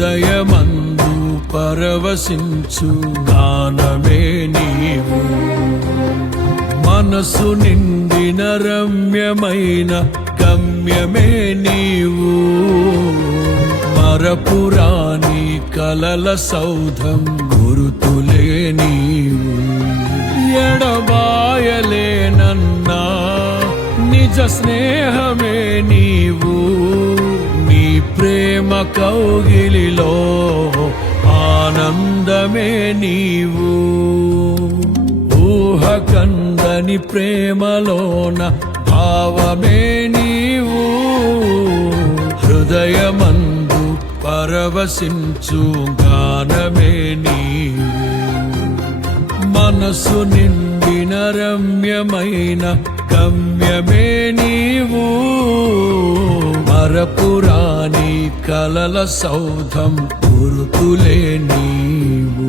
హృదయమందు పరవశించు గానమే నీవు. మనసు నిండిన రమ్యమైన గమ్యమే నీవు. మరపురాణి కలల సౌధం గురుతులే నీవు. ఎడబాయలేనన్నా నిజ స్నేహమే నీవు. ప్రేమ కౌగిలిలో ఆనందమే నీవు. ఊహ కందని ప్రేమలోన భావమే నీవు. హృదయమందు పరవశించు గానమే నీవు. మనసు నిన్ను రమ్యమైన గమ్యమే నీవు మరపురాణి కలల సౌధం గురుతులే నీవు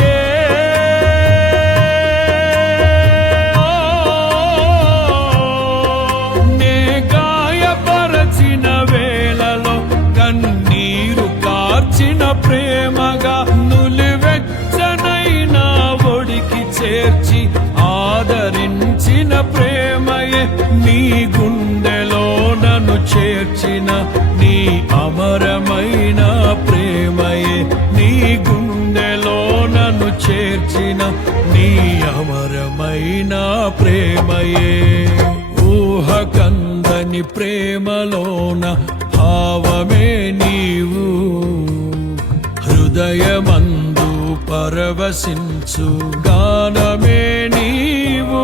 చేర్చి ఆదరించిన ప్రేమయే నీ గుండెలో నన్ను చేర్చిన నీ అమరమైన ప్రేమయే నీ గుండెలో నన్ను చేర్చిన నీ అమరమైన ప్రేమయే. ఊహ కందని ప్రేమలోన భావమే నీవు. హృదయమందు పరవశించు గానమే నీవో.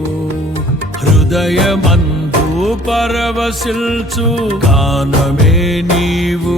హృదయమందు పరవశిల్చు గానమే నీవు.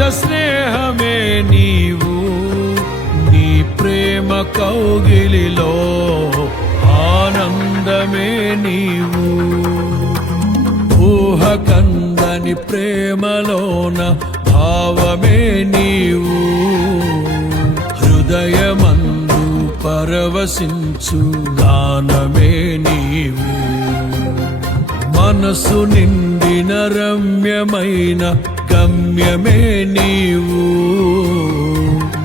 నిజ స్నేహమే నీవు. నీ ప్రేమ కౌగిలిలో ఆనందమే నీవు. ఊహ కందని ప్రేమలోన భావమే నీవు. హృదయమందు పరవశించు గానమే నీవు. మనసు నిండి రమ్యమైన గమ్యమే నీవు.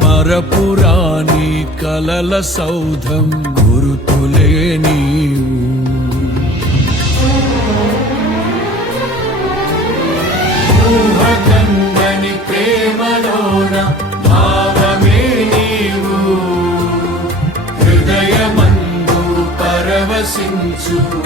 మరపురాని కలల సౌధం గురుతులే నీవు. ఊహకందని ప్రేమలోన భావమే నీవు. హృదయమందు పరవశించు